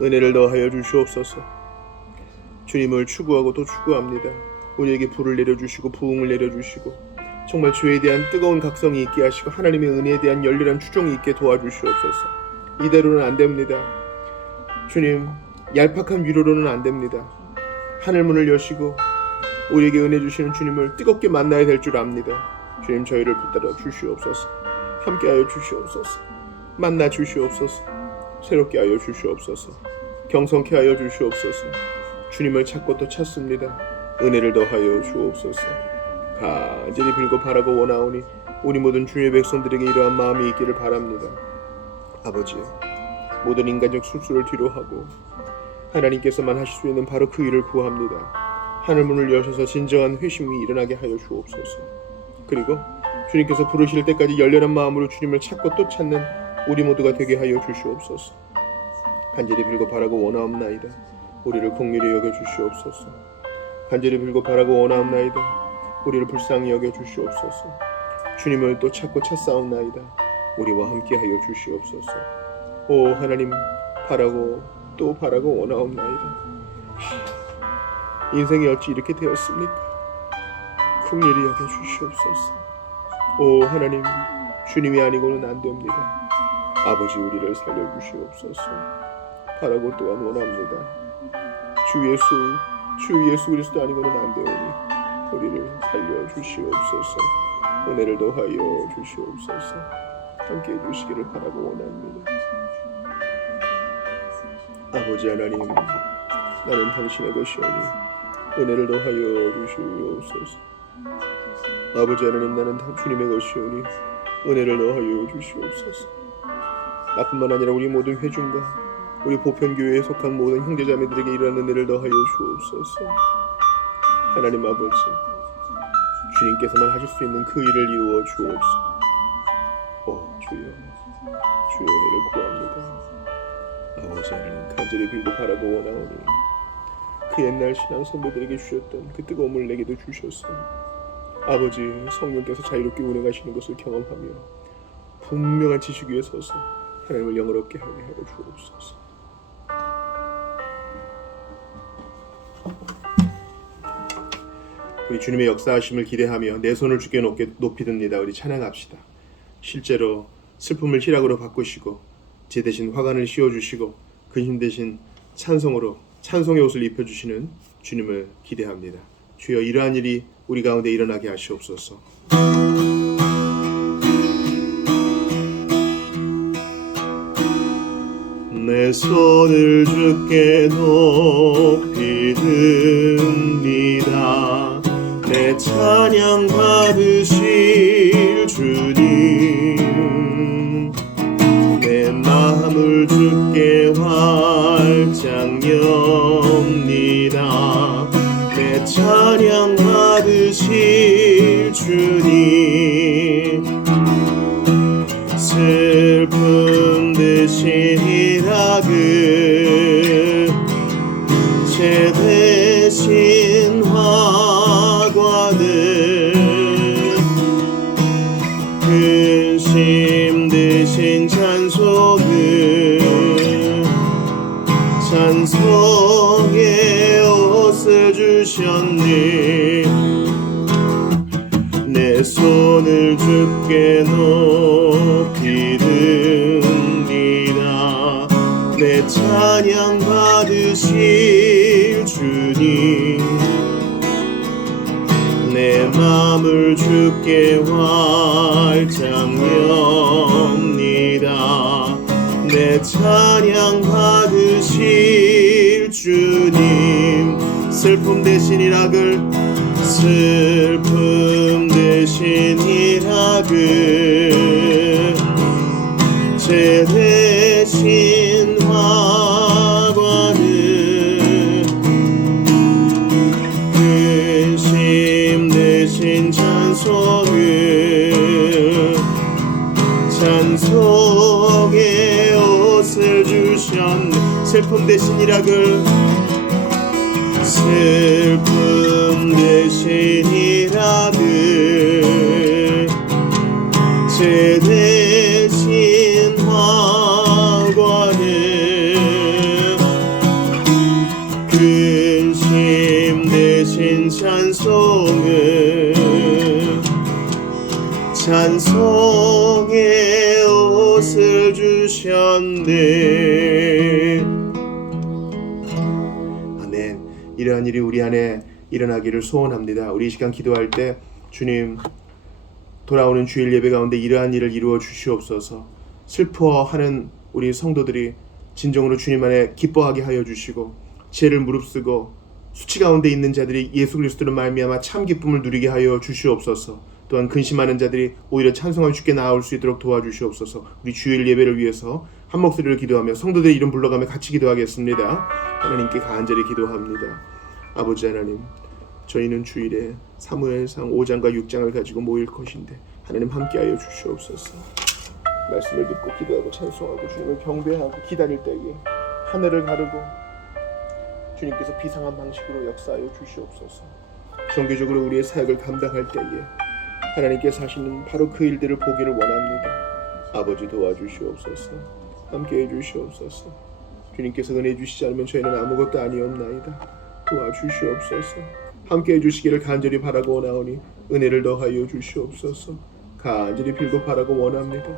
은혜를 더하여 주시옵소서. 주님을 추구하고 또 추구합니다. 우리에게 불을 내려주시고 부흥을 내려주시고 정말 죄에 대한 뜨거운 각성이 있게 하시고 하나님의 은혜에 대한 열렬한 추종이 있게 도와주시옵소서. 이대로는 안 됩니다. 주님, 얄팍한 위로로는 안 됩니다. 하늘문을 여시고 우리에게 은혜 주시는 주님을 뜨겁게 만나야 될 줄 압니다. 주님, 저희를 붙들어 주시옵소서. 함께하여 주시옵소서. 만나 주시옵소서. 새롭게 하여 주시옵소서. 경성케 하여 주시옵소서. 주님을 찾고 또 찾습니다. 은혜를 더하여 주옵소서. 간절히 빌고 바라고 원하오니 우리 모든 주의 백성들에게 이러한 마음이 있기를 바랍니다. 아버지, 모든 인간적 술수를 뒤로하고 하나님께서만 하실 수 있는 바로 그 일을 구합니다. 하늘문을 여셔서 진정한 회심이 일어나게 하여 주옵소서. 그리고 주님께서 부르실 때까지 열렬한 마음으로 주님을 찾고 또 찾는 우리 모두가 되게 하여 주시옵소서. 간절히 빌고 바라고 원하옵나이다. 우리를 긍휼히 여겨 주시옵소서. 간절히 빌고 바라고 원하옵나이다. 우리를 불쌍히 여겨 주시옵소서. 주님을 또 찾고 찾사옵나이다. 우리와 함께 하여 주시옵소서. 오 하나님, 바라고 또 바라고 원하옵나이다. 인생이 어찌 이렇게 되었습니까? 긍휼히 여겨 주시옵소서. 오 하나님, 주님이 아니고는 안 됩니다. 아버지, 우리를 살려주시옵소서. 바라고 또한 원합니다. 주 예수 그리스도 아니고는 안 되오니 우리를 살려주시옵소서. 은혜를 더하여 주시옵소서. 함께해 주시기를 바라고 원합니다. 아버지 하나님, 나는 당신의 것이오니 은혜를 더하여 주시옵소서. 아버지 하나님, 나는 주님의 것이오니 은혜를 더하여 주시옵소서. 나뿐만 아니라 우리 모든 회중과 우리 보편교회에 속한 모든 형제자매들에게 이러한 은혜를 더하여 주옵소서. 하나님 아버지, 주님께서만 하실 수 있는 그 일을 이루어 주옵소서. 주여, 주의 은혜를 구합니다. 아버지 하나님, 간절히 빌고 바라고 원하오니 그 옛날 신앙 선배들에게 주셨던 그 뜨거움을 내게도 주셨소. 아버지, 성령께서 자유롭게 운행하시는 것을 경험하며 분명한 지식 위에 서서 하나님을 영어롭게 하게 하여 주옵소서. 우리 주님의 역사하심을 기대하며 내 손을 주께 높이 듭니다. 우리 찬양합시다. 실제로 슬픔을 희락으로 바꾸시고 제 대신 화관을 씌워주시고 근심 대신 찬송의 옷을 입혀주시는 주님을 기대합니다. 주여, 이러한 일이 우리 가운데 일어나게 하시옵소서. 내 손을 주께 높이 듭니다. 내 찬양 받으실 주님, 내 마음을 주께 활짝 엽니다. 내 찬양 받으실 주님, 슬픔 대신 희락을, 죄 대신 화관을, 근심 대신 찬송을, 찬송의 옷을 주셨네. 내 손을 주께 높이 듭니다. 내 찬양 받으실 주님, 내 맘을 주께 활짝 엽니다. 내 찬양 받으실 주님, 슬픔 대신 희락을, 슬픔 대신 희락을, 죄 대신 화관을, 근심 대신 찬송을, 찬송의 옷을 주셨네. 슬픔 대신 희락을, 슬픔 대신 희락을, 죄 대신 화관을, 근심 대신 찬송을, 찬송의 옷을 주셨네. 아멘. 이러한 일이 우리 안에 일어나기를 소원합니다. 우리 이 시간 기도할 때 주님, 돌아오는 주일 예배 가운데 이러한 일을 이루어 주시옵소서. 슬퍼하는 우리 성도들이 진정으로 주님 안에 기뻐하게 하여 주시고, 죄를 무릅쓰고 수치 가운데 있는 자들이 예수 그리스도로 말미암아 참 기쁨을 누리게 하여 주시옵소서. 또한 근심하는 자들이 오히려 찬송하며 주께 나아올 수 있도록 도와주시옵소서. 우리 주일 예배를 위해서 한 목소리를 기도하며 성도들 이름 불러가며 같이 기도하겠습니다. 하나님께 간절히 기도합니다. 아버지 하나님, 저희는 주일에 사무엘상 5장과 6장을 가지고 모일 것인데 하나님 함께하여 주시옵소서. 말씀을 듣고 기도하고 찬송하고 주님을 경배하고 기다릴 때에 하늘을 가르고 주님께서 비상한 방식으로 역사하여 주시옵소서. 정기적으로 우리의 사역을 감당할 때에 하나님께서 하시는 바로 그 일들을 보기를 원합니다. 아버지 도와주시옵소서. 함께해 주시옵소서. 주님께서 은혜 주시지 않으면 저희는 아무것도 아니옵나이다. 도와주시옵소서. 함께해 주시기를 간절히 바라고 원하오니 은혜를 더하여 주시옵소서. 간절히 빌고 바라고 원합니다.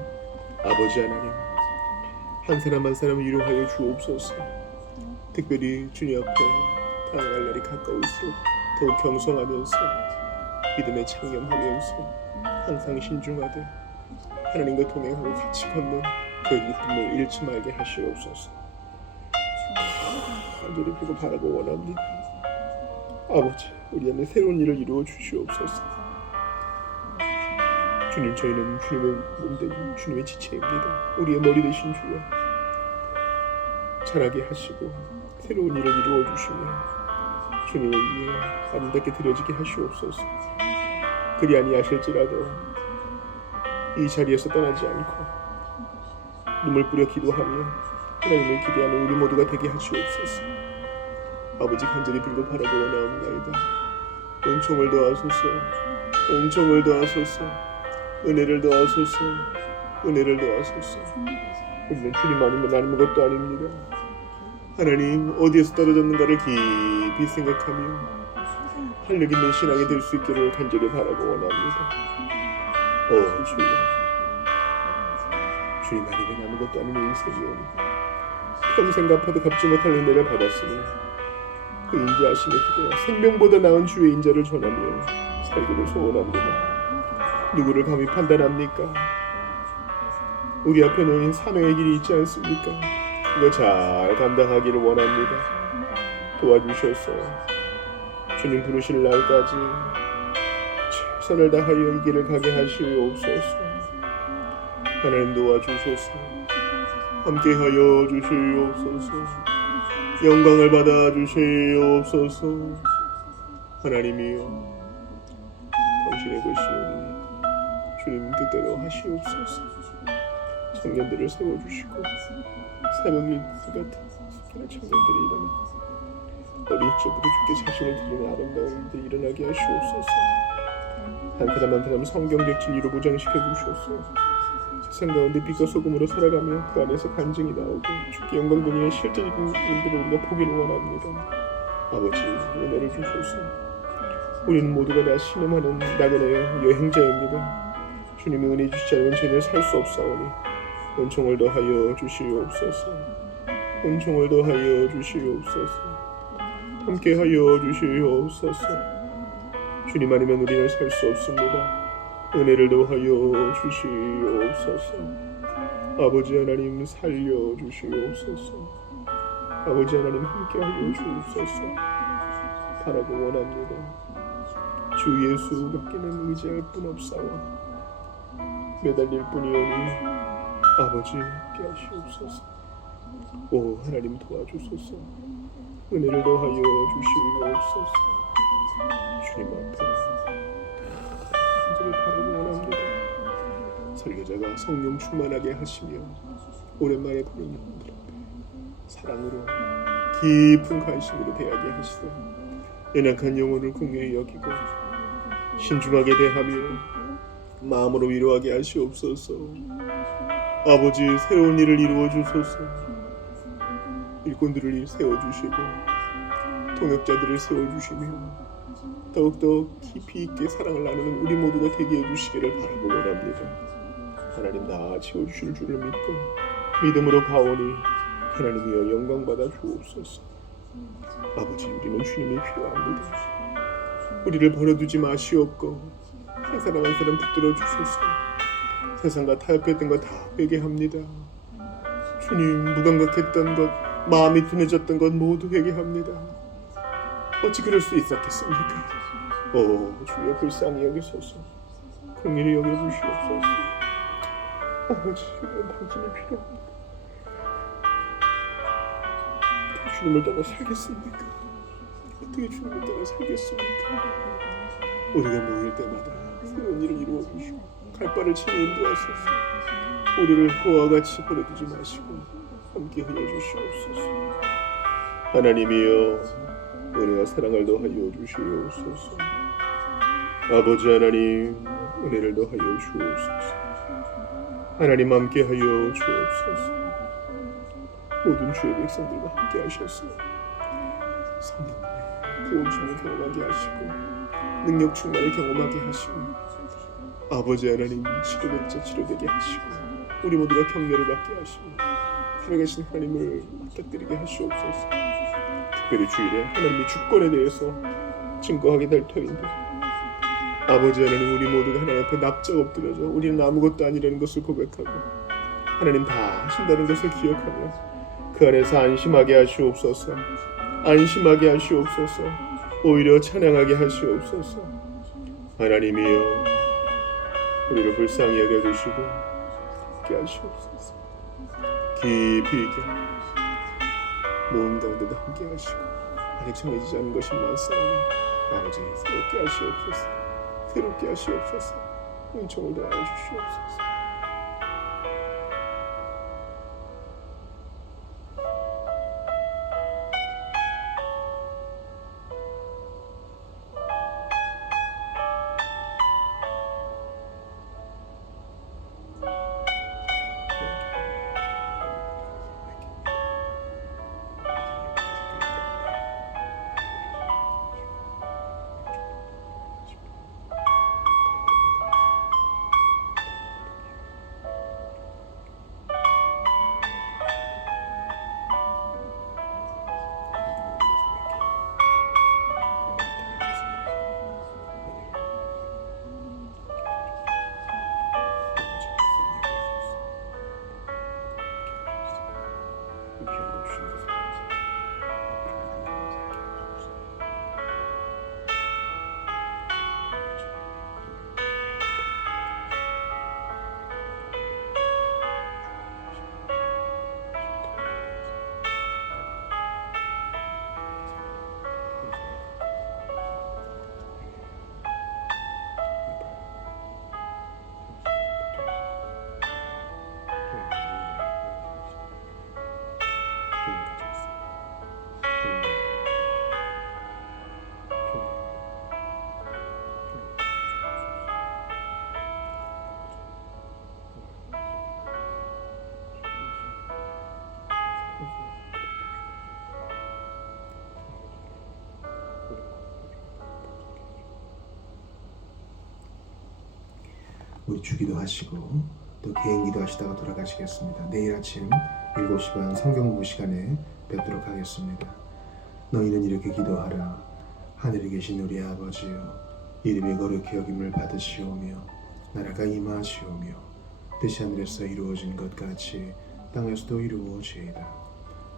아버지 하나님, 한 사람 한 사람 위로하여 주옵소서. 특별히 주님 앞에 다가갈 날이 가까울수록 더욱 경성하면서 믿음에 창념하면서 항상 신중하되 하나님과 동행하고 같이 걷는 그 기쁨을 잃지 말게 하시옵소서. 간절히 빌고 바라고 원합니다. 아버지, 우리 안에 새로운 일을 이루어 주시옵소서. 주님, 저희는 주님의 몸되고 주님의 지체입니다. 우리의 머리 되신 주여, 자라게 하시고 새로운 일을 이루어 주시며 주님을 위해 아름답게 드려지게 하시옵소서. 그리 아니하실지라도 이 자리에서 떠나지 않고 눈물 뿌려 기도하며 하나님을 기대하는 우리 모두가 되게 하시옵소서. 아버지, 간절히 빌고 바라고 원하옵나이다. 은총을 더하소서. 은총을 더하소서. 은혜를 더하소서. 은혜를 더하소서. 우리는 주님 아니면 아무것도 아닙니다. 하나님, 어디에서 떨어졌는가를 깊이 생각하며 활력 있는 신앙이 될 수 있기를 간절히 바라고 원합니다. 주여, 주님 아니면 아무것도 아닌 인생이오니 평생 갚아도 갚지 못할 은혜를 받았으니 그 인자하심에 기대어 생명보다 나은 주의 인자를 전하며 살기를 소원합니다. 누구를 감히 판단합니까? 우리 앞에 놓인 사명의 길이 있지 않습니까? 그거 잘 감당하기를 원합니다. 도와주셔서 주님 부르실 날까지 최선을 다하여 이 길을 가게 하시옵소서. 하나님 도와주소서. 함께하여 주시옵소서. 영광을 받아 주시옵소서. 하나님이여, 당신의 것이오니 주님 뜻대로 하시옵소서. 청년들을 세워주시고 사명일 같은 숙기나 청년들이 일어나 어린 적부터 주께 자신을 드리는 아름다운 일들이 일어나게 하시옵소서. 한 사람 한 사람 성경적 진리로 무장시켜 주시옵소서. 세상 가운데 빛과 소금으로 살아가며 그 안에서 간증이 나오고 주께 영광 돌리는 실제적인 일들을 우리가 보기를 원합니다. 아버지, 은혜를 주소서. 우리는 모두가 다 신음하는 나그네 여행자입니다. 주님이 은혜 주시지 않으면 저희는 살 수 없사오니 은총을 더하여 주시옵소서. 은총을 더하여 주시옵소서. 함께하여 주시옵소서. 주님 아니면 우리는 살 수 없습니다. 은혜를 더하여 주시옵소서. 아버지 하나님, 살려 주시옵소서. 아버지 하나님, 함께하여 주옵소서. 바라고 원합니다. 주 예수밖에는 의지할 뿐 없사와 매달릴 뿐이오니 아버지 함께 하시옵소서. 오 하나님, 도와주소서. 은혜를 더하여 주시옵소서. 주님 앞에 간절히 바라고 원합니다. 설교자가 성령 충만하게 하시며 오랜만에 보는 영혼들 앞에 사랑으로 깊은 관심으로 대하게 하시되 연약한 영혼을 긍휼히 여기고 신중하게 대하며 마음으로 위로하게 하시옵소서. 아버지, 새로운 일을 이루어 주소서. 일꾼들을 세워주시고 동역자들을 세워주시며 더욱더 깊이 있게 사랑을 나누는 우리 모두가 되게 해주시기를 바라고 원합니다. 하나님, 다 채워주실 줄을 믿고 믿음으로 가오니 하나님이여 영광받아 주옵소서. 아버지, 우리는 주님이 필요합니다. 우리를 버려두지 마시옵고 한 사람 한 사람 붙들어 주소서. 세상과 타협했던 것 다 회개합니다. 주님, 무감각했던 것, 마음이 둔해졌던 것 모두 회개합니다. 어찌 그럴 수 있었겠습니까? 주여 불쌍히 여기소서. 긍휼히 여겨주시옵소서. 아버지, 주님 당신이 필요합니다. 어떻게 주님을 떠나 살겠습니까? 어떻게 주님을 떠나 살겠습니까? 우리가 모일 때마다 새로운 일을 이루어 주시고 갈 바를 친히 인도하소서. 우리를 그와 같이 보내두지 마시고 함께 하여 주시옵소서. 하나님이여, 은혜와 사랑을 더하여 주시옵소서. 아버지 하나님, 은혜를 더하여 주옵소서. 하나님 함께 하여 주옵소서. 모든 주의 백성들과 함께 하셔서 성령의 도우심을 경험하게 하시고 능력 충만을 경험하게 하시고 아버지 하나님 치료될 자 치료되게 하시고 우리 모두가 격려를 받게 하시고 살아계신 하나님을 부탁드리게 하시옵소서. 특별히 주일에 하나님의 주권에 대해서 증거하게 될 터인데 아버지 하나님, 우리 모두가 하나님 앞에 납작 엎드려져 우리는 아무것도 아니라는 것을 고백하고 하나님 다 하신다는 것을 기억하며 그 안에서 안심하게 하시옵소서. 안심하게 하시옵소서. 오히려 찬양하게 하시옵소서. 하나님이여, 우리를 불쌍히 여겨주시고 함께 하시옵소서. 깊이 있게 모임 가운데도 함께 하시고 아직 정해지지 않은 것이 많사오니 아버지 새롭게 하시옵소서. 새롭게 하시옵소서. 은총을 더하여 주시옵소서. 우리 주기도 하시고 또 개인 기도하시다가 돌아가시겠습니다. 내일 아침 7시 반 성경 공부 시간에 뵙도록 하겠습니다. 너희는 이렇게 기도하라. 하늘에 계신 우리 아버지여, 이름이 거룩히 여김을 받으시오며 나라가 임하시오며 뜻이 하늘에서 이루어진 것 같이 땅에서도 이루어지이다.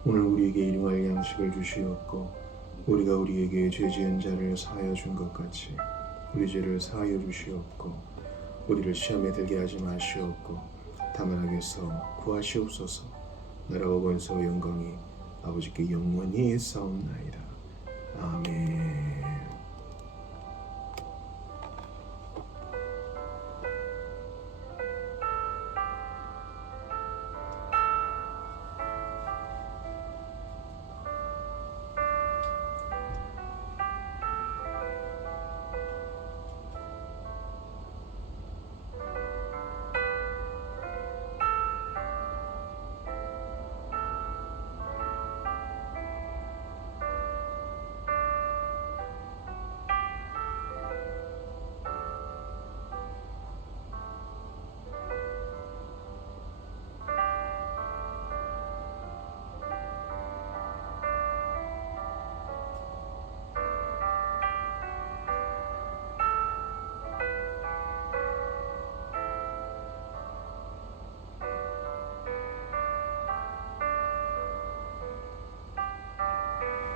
오늘 우리에게 일용할 양식을 주시옵고 우리가 우리에게 죄 지은 자를 사하여 준 것 같이 우리 죄를 사하여 주시옵고 우리를 시험에 들게 하지 마시옵고 다만 악에서 구하시옵소서. 나라와 권세와 영광이 아버지께 영원히 있사옵나이다. 아멘.